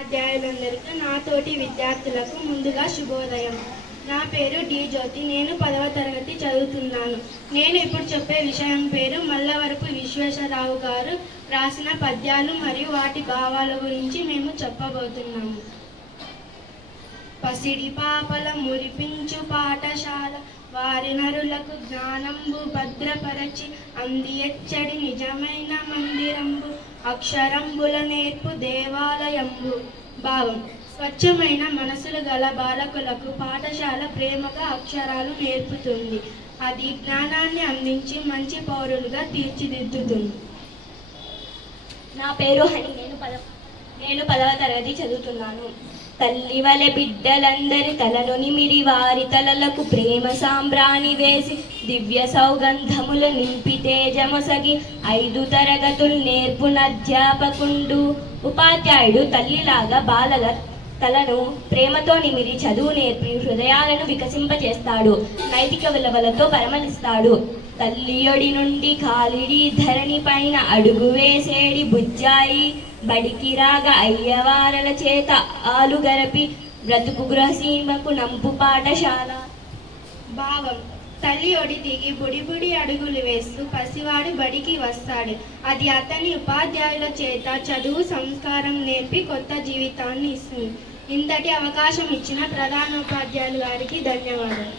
ఉపాధ్యాయులందరికీ నాతోటి విద్యార్థులకు ముందుగా శుభోదయం. నా పేరు డి జ్యోతి. నేను 10వ తరగతి చదువుతున్నాను. నేను ఇప్పుడు చెప్పే విషయం పేరు మల్లవరపు విశ్వేశ్వరరావు గారు రాసిన పద్యాలు మరియు వాటి భావాల గురించి మేము చెప్పబోతున్నాము. పసిడి పాపల మురిపించు పాఠశాల వారి నరులకు జ్ఞానంబు భద్రపరచి అంది ఎచ్చడి నిజమైన మందిరంబు అక్షరంబుల నేర్పు దేవాలయంబు. భావం: స్వచ్ఛమైన మనసులు గల బాలకులకు పాఠశాల ప్రేమగా అక్షరాలు నేర్పుతుంది. అది జ్ఞానాన్ని అందించి మంచి పౌరులుగా తీర్చిదిద్దుతుంది. నా పేరు హని. నేను 10వ తరగతి చదువుతున్నాను. తల్లి వలె బిడ్డలందరి తలను నిమిరి వారి తలలకు ప్రేమ సాంబ్రాణి వేసి దివ్య సౌగంధములు నింపి తేజమొసగి 5 తరగతులు నేర్పున అధ్యాపకుండు. ఉపాధ్యాయుడు తల్లిలాగా బాలల తలను ప్రేమతో నిమిరి చదువు నేర్పి హృదయాలను వికసింపచేస్తాడు. నైతిక విలువలతో పరమలిస్తాడు. తల్లియొడి నుండి కాలిడి ధరణి పైన అడుగు వేసేడి బుజ్జాయి బడికి రాగా అయ్యవారల చేత ఆలుగరపి బ్రతుకు గృహసీమకు నంపు పాఠశాల. భావం: తల్లి ఒడి దిగి బుడి అడుగులు వేస్తూ పసివాడు బడికి వస్తాడు. అది అతని ఉపాధ్యాయుల చేత చదువు సంస్కారం నేర్పి కొత్త జీవితాన్ని ఇస్తుంది. ఇంతటి అవకాశం ఇచ్చిన ప్రధానోపాధ్యాయులు గారికి ధన్యవాదాలు.